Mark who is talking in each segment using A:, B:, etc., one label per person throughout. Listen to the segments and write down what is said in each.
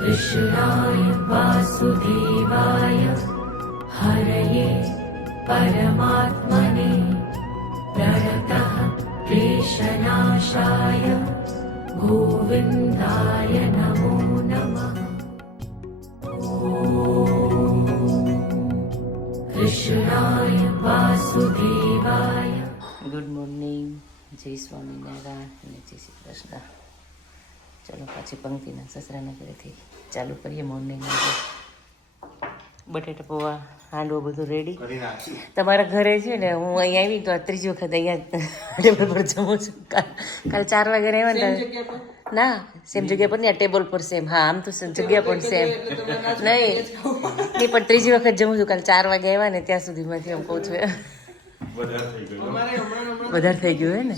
A: कृष्णाय वासुदेवाय हरये परमात्मने प्रणतः क्लेशनाशाय गोविन्दाय नमो नमः कृष्णाय वासुदेवाय
B: ગુડ મોર્નિંગ જય સ્વામિનારાયણ અને જય શ્રી કૃષ્ણ ચલો પાછી પંક્તિના સસરાના ઘરેથી ચાલુ કરીએ મોર્નિંગ બટેટા પૌવા હાંડવો બધું રેડી તમારા ઘરે છે ને હું અહીંયા આવી તો આ ત્રીજી વખત અહીંયા ટેબલ પર જમું છું. કાલ ચાર વાગે આવ્યા ને ના સેમ જગ્યા પર નહીં ટેબલ પર સેમ હા આમ તો જગ્યા પણ સેમ નહીં. નહીં પણ ત્રીજી વખત જમું છું. કાલ ચાર વાગે આવ્યા ને ત્યાં સુધીમાંથી એમ કહું છું. વધારે થઈ ગયું હે ને?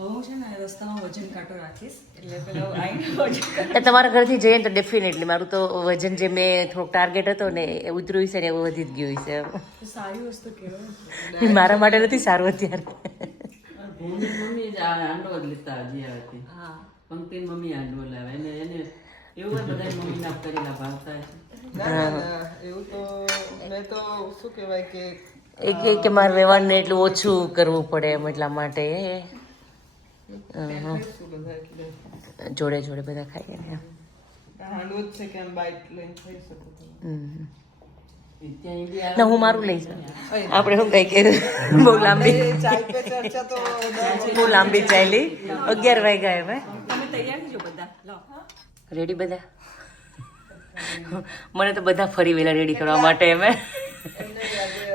B: તમારા ઘરથી જઈએ ને તો ડેફિનેટલી મારું તો વજન જે મેં થોડોક ટાર્ગેટ હતો ને એ ઉતર્યું છે ને એવું વધી જ ગયું છે
C: સારી વસ્તુ કહેવાય
B: મારા માટે નથી સારું અત્યારે.
D: મમ્મી જ આ જ લેતા હજી આવે છે.
C: હા.
D: પંક્તિ મમ્મી આંડો લાવે. એને એને એવું બધા મમ્મી ના કરેલા ભાવતા છે.
E: એવું તો મેં તો શું કહેવાય કે
B: કે મારે વ્યવહારને એટલું ઓછું કરવું પડે એમ એટલા માટે. જોડે જોડે બધા ખાઈએ ને એમ.
E: હાંડવું છે કે આમ બાઇક લઈને થઈ શકો તમે
B: હમ.
D: ત્યાં ઈ બી આવે
B: ના, હું મારું લઈશ આપણે શું કઈ કે, બહુ લાંબી. બહુ લાંબી ચાલી. અગિયાર વાગ્યા એમ, હે?
C: તમે તૈયાર થજો બધા? લો
B: રેડી બધા મને તો બધા ફરી વેલા રેડી કરવા માટે અમે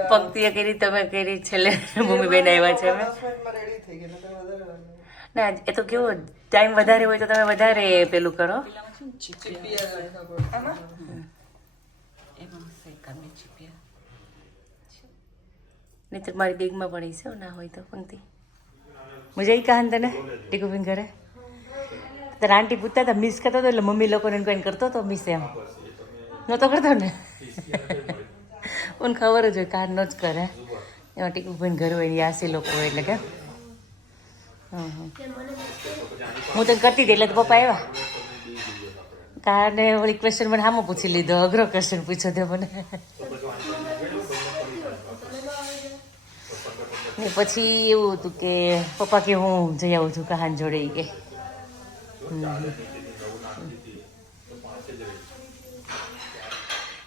B: પંક્તિએ કરી, તમે કરી, છેલ્લે મમ્મી બેન આવ્યા છે અમે ના એ તો કેવો ટાઈમ વધારે હોય તો તમે વધારે પેલું કરો.
E: ચીપ્યા
B: નહીતર મારી બેગમાં પડી છે ના હોય તો પંક્તિ. મજા આવી કહાન તને ટીકુબીન ઘરે? તારા આંટી પૂછતા હતા મિસ કરતો હતો એટલે મમ્મી લોકોને કોઈ કરતો હતો મિસ એમ. નહોતો કરતો ને? મને ખબર જ હોય કાન ન જ કરે. એમાં ટીકુબીન ઘર હોય યાસી લોકો હોય એટલે કે. હં, તને કરતી હતી એટલે તો પપ્પા આવ્યા. કારણ વળી ક્વેશ્ચન મને સામો પૂછી લીધો અઘરો ક્વેશ્ચન પૂછ્યો તે મને. ને પછી એવું હતું કે પપ્પા કે હું જઈ આવું છું કહાન જોડે કે. કે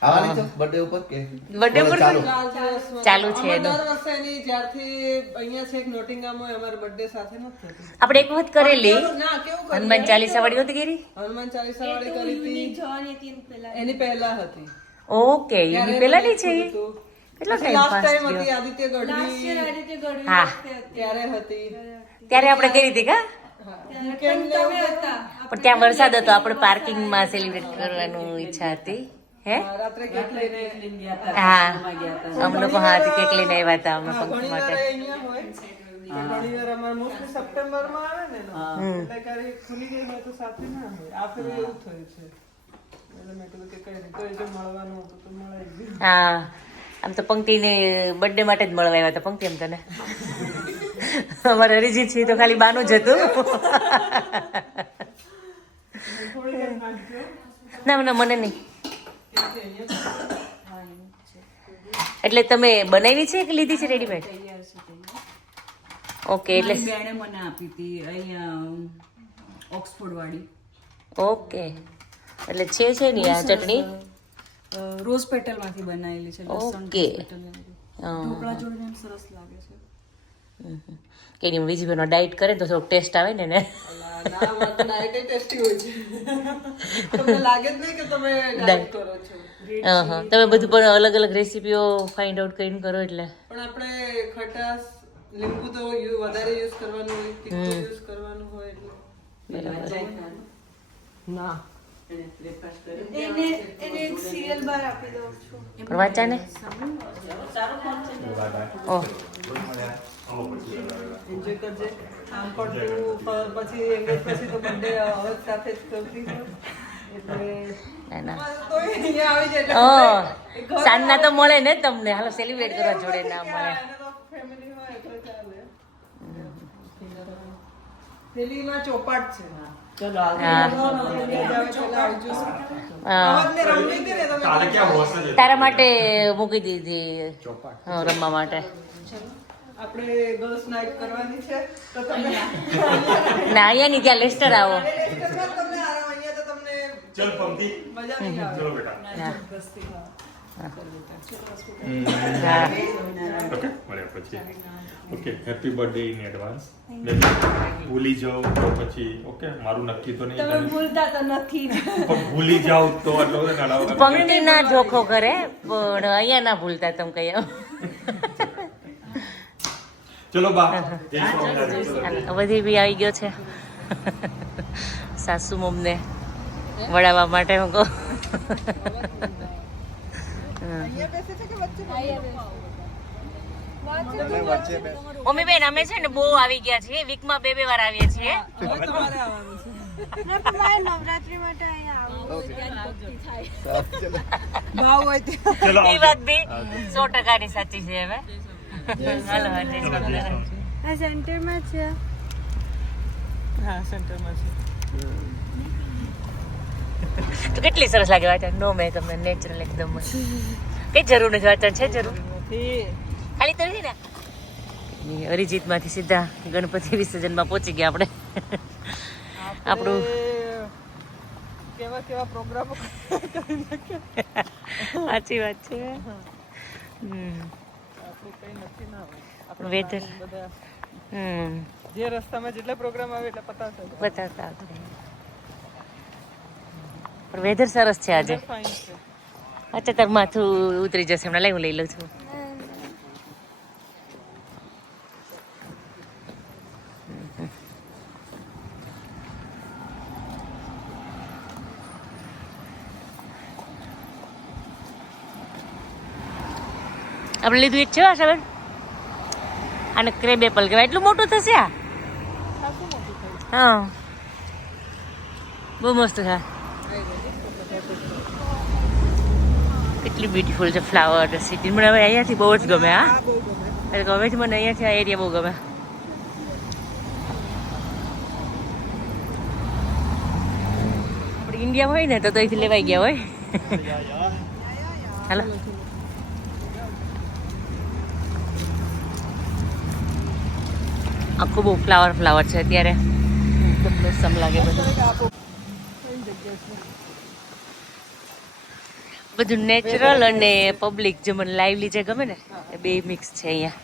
F: આવવાની છો બર્થડે ઉપર કે?
B: બર્થડે ઉપર
F: ચાલુ.
B: ચાલુ છે એનો
E: દર વર્ષે એની જ્યારથી અહીંયા છે એક નોટિંગામ હોય અમાર બર્થડે સાથે નથી થતી.
B: આપણે એક વખત કરેલી.
E: ના કેવું કરી
B: હનુમાન ચાલીસા વાળી હતી કરી?
E: હનુમાન ચાલીસા વાળી કરી હતી. એની પહેલા. હતી.
B: ઓકે એની પેલાની છે કેટલો ટાઈમ પાસ
E: time હતી આદિત્ય ગઢવી.
B: હા.
E: ત્યારે હતી.
B: ત્યારે આપણે કરી હતી કા? પણ ત્યાં વરસાદ હતો આપણે પાર્કિંગમાં સેલિબ્રેટ કરવાનું ઈચ્છા હતી. હે?
E: હા, રાત્રે કેક લઈને
D: લઈને ગયા હતા.
B: હા. અમે લોકો હાથી કેક લઈને આવ્યા હતા અમે પંક્તિ માટે.
E: ને તો ના
B: હા. આમ તો પંક્તિને બર્થડે માટે જ મળવા આવ્યા હતા. પંક્તિ એમ તને? અમારે અરિજીત સિંહ તો ખાલી બાનું જ હતું. ના ના મને નહીં. એટલે તમે બનાવી છે કે લીધી છે રેડીમેડ ઓકે એટલે
C: બેણે મને આપી હતી અહીંયા ઓક્સફોર્ડ વાળી
B: ઓકે. એટલે છે છે ને આ ચટણી?
C: રોઝ પેટલમાંથી બનાવેલી છે
B: ઓકે.
C: ને. ઢોકળા જોડે સરસ લાગે છે.
B: કે નહીં બીજી બેનો ડાયટ કરે તો થોડોક ટેસ્ટ આવે ને ને
E: ના મારે તો night એ tasty હોય છે. તમને લાગે જ નહીં કે તમે diet કરો છો.
B: હા હા તમે બધું પણ અલગ અલગ રેસીપીઓ ફાઇન્ડ આઉટ કરીને કરો એટલે.
E: પણ આપણે ખટાશ લીંબુ તો વધારે યુઝ કરવાનું હોય યુઝ કરવાનું હોય એટલે. ના.
B: પણ ઓહ
E: એન્જોય કરજે આમ પણ પછી પછી તો બંને હવે સાથે જ કરતી
B: સાંજના તો મળે ને તમને હાલો સેલિબ્રેટ કરવા જોડે ના મળે
E: ચોપાટ છે
F: તારે
B: માટે મૂકી દીધી. હા, રમવા માટે.
E: આપણે ગર્લ્સ નાઇટ કરવાની છે તો તમે
B: ના અહીંયા ની ત્યાં લેસ્ટર આવો.
E: લેક્ચરમાં જ તમને આરામ અહીંયા તો તમને
F: ચલ પંક્તિ.
E: મજા નહીં આવે.
F: ચલો બેટા. ઓકે મળ્યા પછી. Okay happy birthday in advance ભૂલી જાઓ તો પછી ઓકે મારું નક્કી તો નહીં
C: તમે ભૂલતા તો નથી.
F: પણ ભૂલી જાઓ તો એટલો બધો ના લાવો.
B: પંક્તિ ના જોખો કરે પણ અહીંયા ના ભૂલતા તમે કઈ આવો
F: ચલો બા. જય સ્વામિનારાયણ.
B: બધી બી આવી ગયો છે. સાસુ મમને વડાવવા માટે હું કહું
E: અહીંયા બેસે છે કે વચ્ચે
B: મમ્મી બેન અમે છે ને બહુ આવી ગયા છીએ. વીકમાં બે બે વાર આવીએ છીએ.
E: હવે
F: માટે
B: એ વાત બી સો ટકાની સાચી છે હવે. હાલો સ્વામિનારાયણ.
E: હા સેન્ટરમાં છે.
B: તો કેટલી સરસ લાગે વાંચન? નો મેં તમને નેચરલ એકદમ. કઈ જરૂર નથી વાંચન છે જરૂર? ખાલી તો ને? અરિજીતમાંથી સીધા ગણપતિ વિસર્જનમાં પહોંચી ગયા આપણે. આપણું
E: કેવા કેવા પ્રોગ્રામો
B: સાચી વાત છે. Weather hmm.
E: જે રસ્તામાં જેટલા પ્રોગ્રામ આવે એટલે
B: પતાવતા રહે. પણ વેધર સરસ છે આજે. અચ્છા તાર માથું ઉતરી જશે હમણાં લઈ હું લઈ લઉં છું. આપણે લીધું એક છે આશાબેન? આને ક્રેબ એપલ કહેવાય. એટલું મોટું થશે આ? હા. બહુ મસ્ત છે કેટલી બ્યુટીફુલ છે ફ્લાવર સિટી મને હવે અહીંયાથી બહુ જ ગમે હા. એટલે ગમે છે મને અહીંયાથી આ એરિયા બહુ ગમે. આપણે ઇન્ડિયા હોય ને તો અહીંથી લેવાઈ ગયા હોય. હાલો. આખું બહુ ફ્લાવર ફ્લાવર છે અત્યારે. કેટલું સમ લાગે બધું. બધું નેચરલ અને પબ્લિક જે મને લાઈવલી જે ગમે ને, એ બે મિક્સ છે અહીંયા.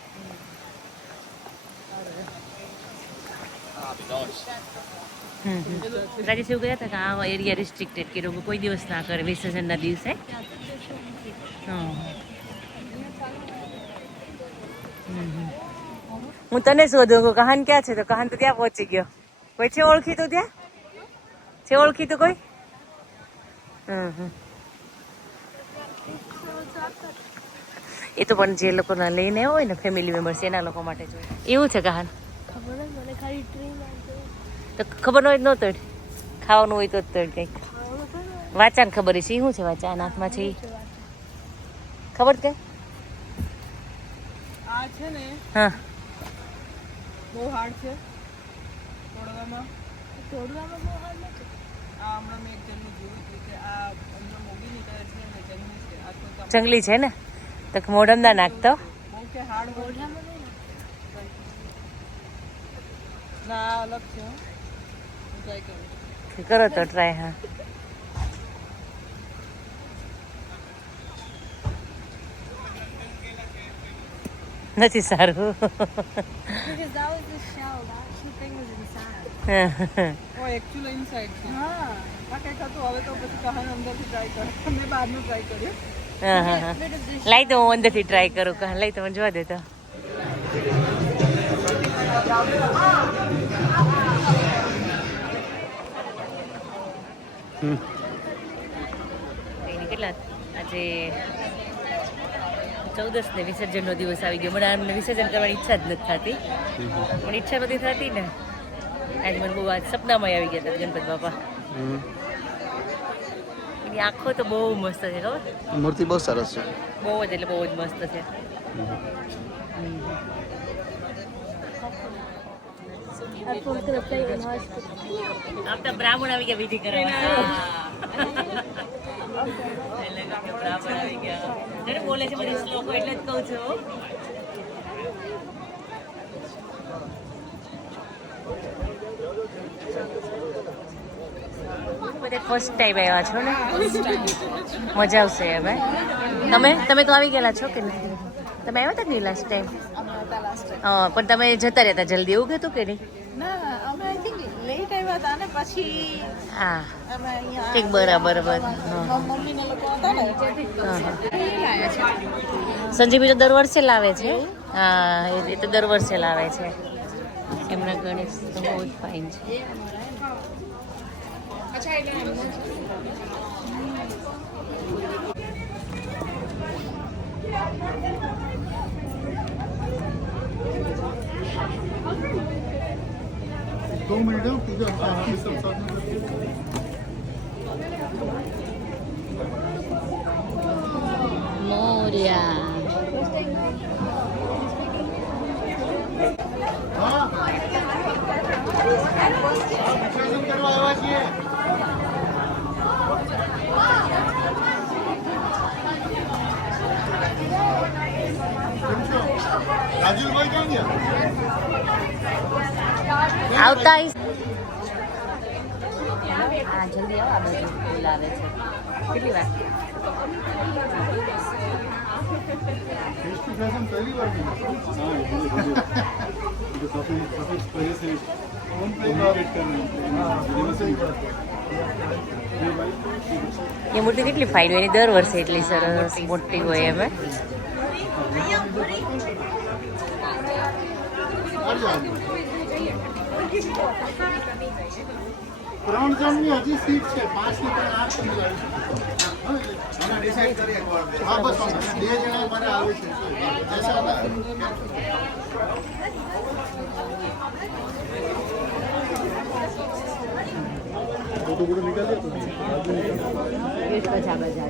B: રાજેશ, એવું ગયા હતા કે આ એરિયા રિસ્ટ્રિક્ટેડ કે કોઈ દિવસ ના કરે વિસર્જનના દિવસે. હું તને શોધું કહું? કહાન ક્યાં છે તો? કહાન તો ત્યાં પહોંચી ગયો. કોઈ છે ઓળખીતું ત્યાં? છે ઓળખીતું કોઈ? હમ હમ. એ તો પણ જે લોકોના લઈને આવ્યા હોય ને ફેમિલી મેમ્બર્સ એના લોકો માટે જોઈએ એવું છે કહાન તો ખબર ન હોય તો ન તોડ. ખાવાનું હોય તો જ તોડ કંઈક. વાંચાને ખબર છે? શું છે વાંચા હાથમાં છે? ખબર કે
E: આ છે ને
B: હા.
E: બહુ હાર્ડ છે. તોડવામાં. આ હમણાં મેં એક જણનું જોયું હતું કે આ એમનો મોગી નીકળે છે જંગલી છે. આ તો
B: જંગલી છે ને? તો મોઢમ ના નાખતો
E: કરો
B: તો ટ્રાય હા નથી સારું.
E: એકચ્યુઅલ ઇનસાઇડ હા આ હતું હવે તો પછી અંદરથી ટ્રાય કર. મેં બહારનું ટ્રાય કર્યું.
B: હા હા હા. લાઈ તો હું અંદરથી ટ્રાય કરું. કહા લઈ તો મને જોવા દેતો કેટલા? આજે ચૌદસ ને વિસર્જનનો દિવસ આવી ગયો. મને આમને વિસર્જન કરવાની ઈચ્છા જ નથી થતી. પણ ઈચ્છા નથી થતી ને. આજે મને બહુ આજ સપનામાં આવી ગયા હતા ગણપત બાપા. એની આંખો તો બહુ મસ્ત છે ખબર?
G: મૂર્તિ બહુ સરસ છે.
B: બહુ જ એટલે બહુ જ મસ્ત છે. તો બ્રાહ્મણ આવી ગયા વિધિ કરવા. બોલે છે બધી શ્લોકો એટલે જ કહું છું. બધા ફર્સ્ટ ટાઈમ આવ્યા છો ને? મજા આવશે હવે. તમે? તમે તો આવી ગયેલા છો કે નહીં તમે આવ્યા હતા કે નહીં લાસ્ટ ટાઈમ હા પણ તમે જતા રહેતા જલ્દી એવું કહેતું કે નહીં? હા. ઠીક બરાબર. સંજીવી તો દર વર્ષે લાવે છે? હા એ- એ તો દર વર્ષે લાવે છે. એમના ગણેશ તો બહુ જ ફાઇન છે.
H: 동물도 그저 다 있어 모리야 아, 아, 아, 아,
B: 아, 아, 아, 아, 아, 아, 아, આવતા હા છે. એ મૂર્તિ કેટલી ફાઇન હોય દર વર્ષે એટલી સરસ મોટી હોય એમ
H: ત્રણ જણની હજી સીટ છે પાંચ ની પણ આઠ સમજાવી હા બસ બે જણા મારે આવે છે ફોટો ફોટો નીકળજે તો બજા
G: બજા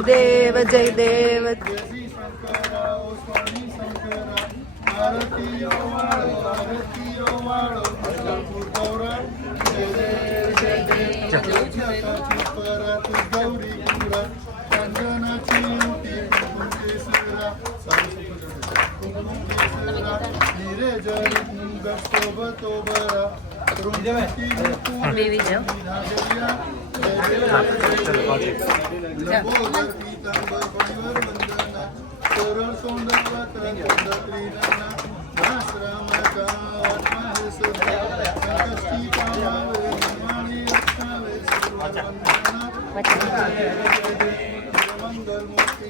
G: દેવ જય દેવ
H: જય શ્રી શંકરા ઓ સ્વામી શંકરા આરતીઓ વાળો આરતીઓ વાળો દુષ્ટ ગૌરા જય દેવ જય દેવ જગતથી પરાત ગૌરી પુરા કંચનાથી ઊટી કુંકેશ્વરા સરસ્વતી ધીરે જરી ગસ્તો બરા
B: બેબી જાઓ
H: મંગલ મૂર્તિ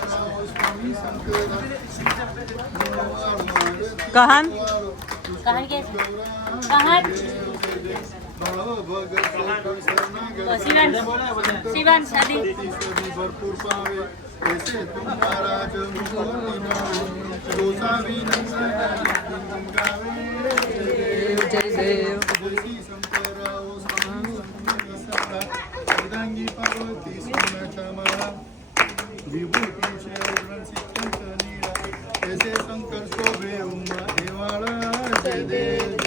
C: કહન
B: કહન કે કહન શિવાન શાદી
H: ભરપૂર जय देव। विभू कर शोभे उमा देवाळा जय देव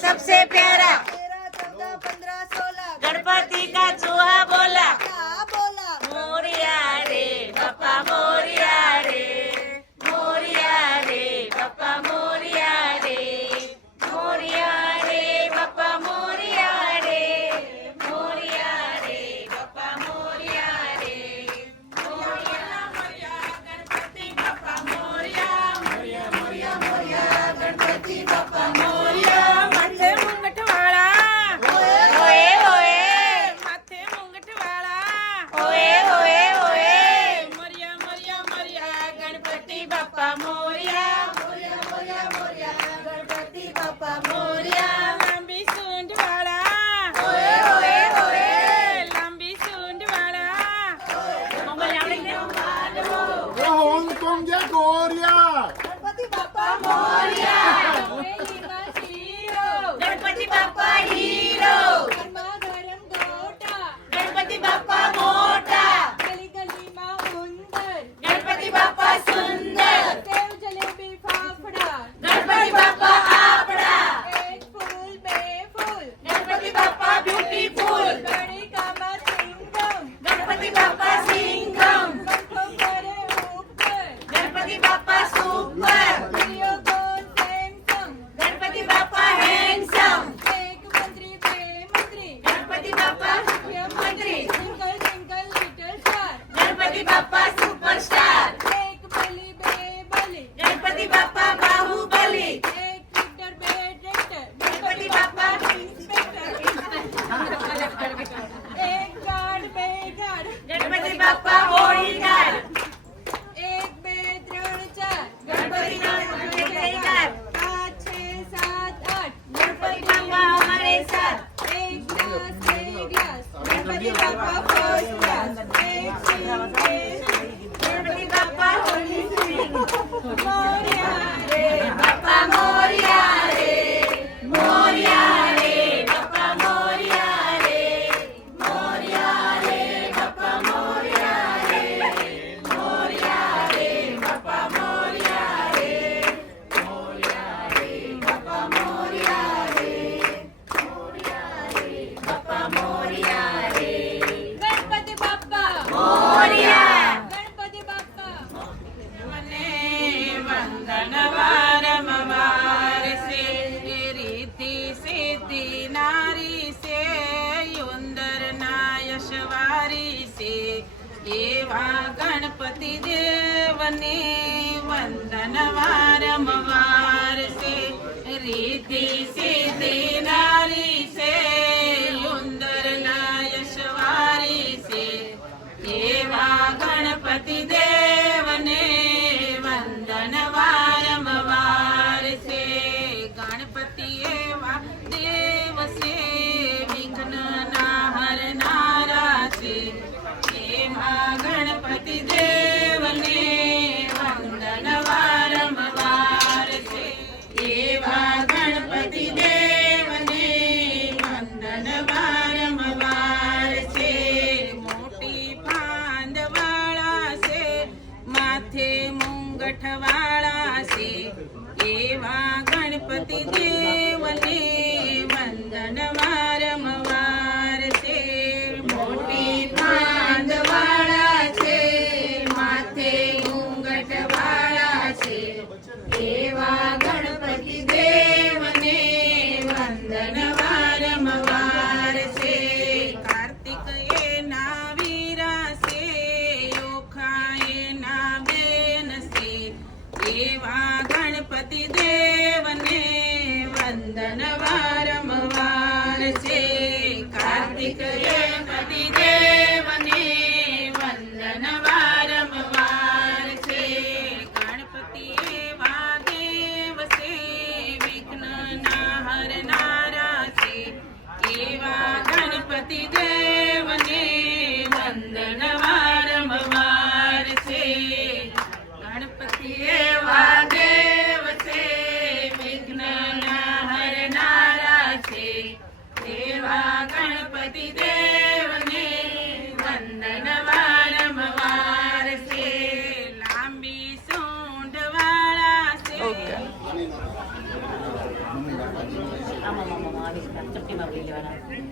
I: सबसे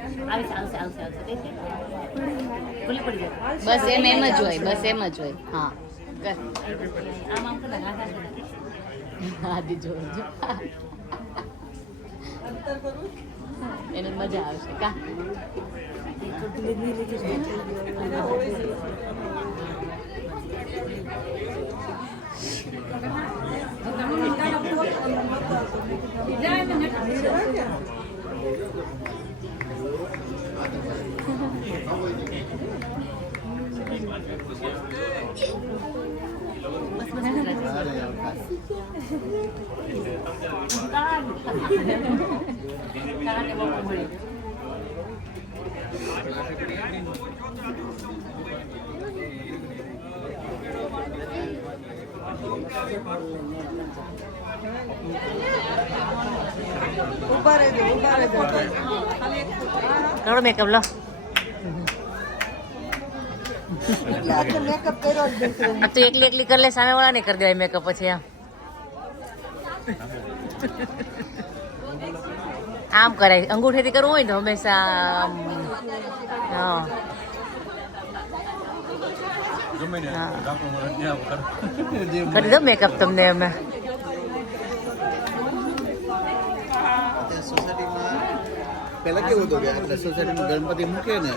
B: આવશે આવશે આવશે. ખુલ્લી પડી જાય.
J: બસ એમ એમ જ હોય બસ એમ જ હોય. હા.
B: આમ આમ કરે હાથ હાથ
J: આદિ જો જો. એને મજા આવશે. કા?
B: બહુ
E: ઊભા રહેજો ઊભા રહેજો
B: કરો મેકઅપ લો તું એકલી એકલી કરી લે સામે વાળા ને કરી દેવાય મેકઅપ પછી આમ આમ કરાય. અંગૂઠેથી કરવું હોય ને હંમેશા. કરી દો મેકઅપ તમને અમે.
K: પહેલા કેવું હતું કે આપણે સોસાયટીમાં ગણપતિ મૂકે ને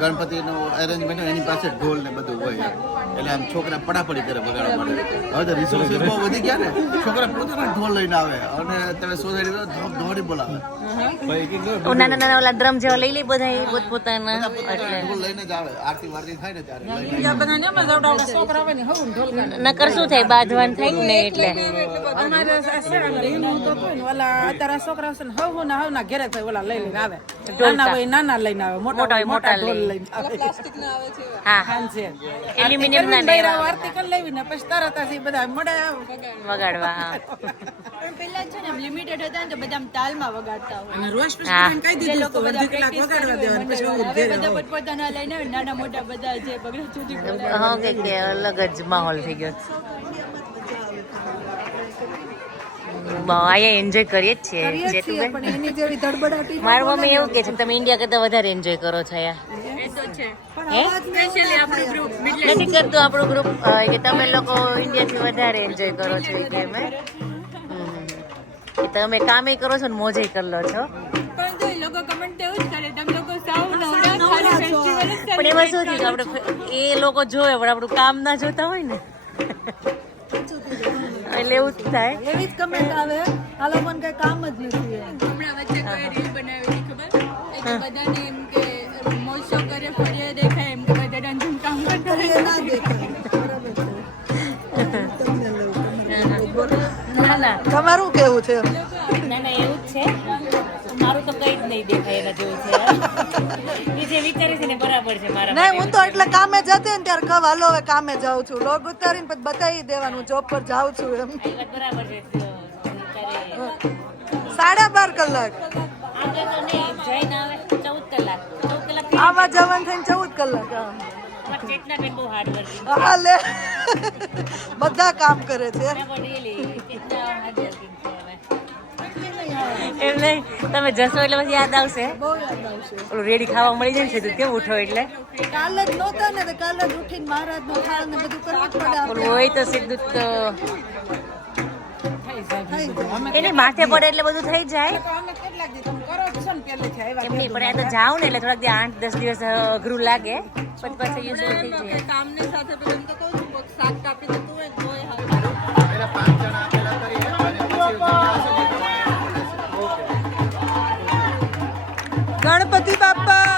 K: ગણપતિનો એરેન્જમેન્ટ એની પાસે ઢોલ ને બધું હોય. એટલે આમ છોકરા પડાપડી કરે બગાડવા માટે. હવે તો રિસોર્સિસ બહુ વધી ગયા ને છોકરા પોતાના ઢોલ લઈને આવે. અને તમે સોસાયટીમાં દોડી બોલાવે.
B: નાના નાના ઓલા ડ્રમ જેવા લઈ લે બધા પોત પોતાના
K: ઢોલ લઈને જ આવે. આરતી વારતી થાય ને ત્યારે
B: નકર શું થાય બાંધવાન થાય ને એટલે.
C: અત્યારે છોકરા હવ હવ ના હવ ના ઘેરે થાય ઓલા લઈ લઈને આવે. નાના હોય નાના લઈને આવે. મોટા
B: મોટા
C: હોય
B: હોય મોટા
C: મોટા ઢોલ
B: લઈને.
C: લઈને આવે
B: હા.
C: સાંજે
B: એલ્યુમિનિયમ ના ને
C: બૈરા આરતી કરી લેવી ને પછી તરત જ બધા મળે
B: વગાડવા
I: પણ પેલા છે ને લિમિટેડ હતા ને તો બધા તાલમાં વગાડતા હોય.
C: અને રોજ પછી કહી દીધું તો અડધી કલાક વગાડવા દેવાનું પછી
I: હવે બધા પોતપોતાના લઈને નાના મોટા બધા જે બગડે જુદી
B: હા કે કે અલગ જ માહોલ થઈ ગયો. છે. અહીંયા એન્જોય કરીએ જ છીએ જેતુબેન.
C: પણ એની જેવી ધડબડાટી
B: મારી મમ્મી એવું કે છે તમે ઇન્ડિયા કરતા વધારે એન્જોય કરો છો અહીંયા. હે? નથી કરતું આપણું ગ્રુપ કે તમે લોકો ઇન્ડિયાથી વધારે એન્જોય કરો છો એ કે કે તમે કામે કરો છો ને મોજે કરી લો છો.
I: પણ એ લોકો comment એવું જ કરે તમે લોકો સાવ નવરા ખાલી festival
B: પણ એમાં શું થયું? આપણે એ લોકો જોવે પણ આપણું કામ ના જોતા હોય ને. એટલે એવું જ થાય.
C: એવી જ કમેન્ટ આવે આ લોકોને કઈ કામ જ નથી.
G: હમણાં વચ્ચે કોઈ રીલ બનાવી ખબર? એ બધાને દેખાય એમ કે
C: ના દેખાય. તમારું કેવું છે?
B: ના ના એવું જ છે. મારું તો કઈ જ નહીં દેખાય એના જેવું છે. એ જે વિચારે છે ને બરાબર છે મારા
C: નહીં હું તો એટલે કામે જતી ને ત્યારે કહું હાલો હવે કામે જાઉં છું. લોગ ઉતારીને પછી બતાવી દેવાનું જોબ પર જાઉં છું એમ.
B: બરાબર છે.
C: સાડા બાર કલાક.
B: આજે તો નહીં જઈને આવે ચૌદ કલાક. ચૌદ કલાક
C: આવા જવાનું થઈને ચૌદ કલાક હા. લે બધા કામ કરે છે.
B: છે એમ નહીં. તમે જશો એટલે પછી યાદ આવશે.
C: બહુ યાદ આવશે.
B: ઓલું રેડી ખાવા મળી જાય છે તો કેમ ઉઠો એટલે?
C: કાલે જ નહોતા ને તો કાલે જ ઉઠીને મહારાજ નો થાળ ને બધું કરવું પડે
B: ઓલું હોય તો સીધું તો. એની માથે પડે એટલે બધું થઈ જાય. એમ નહીં પણ આ તો જાઉં ને એટલે થોડાક દી આઠ દસ દિવસ અઘરું લાગે. પણ પછી યુઝ થઈ જાય.
G: કામને સાથે એમ તો કહું છું શાક કાપી દેતું હોય તોય હારું.
K: પાંચ જણા પેલા કરીએ અને પછી જે આવશે ને એ પ્રમાણે આપણે
C: ગણપતિ બાપા.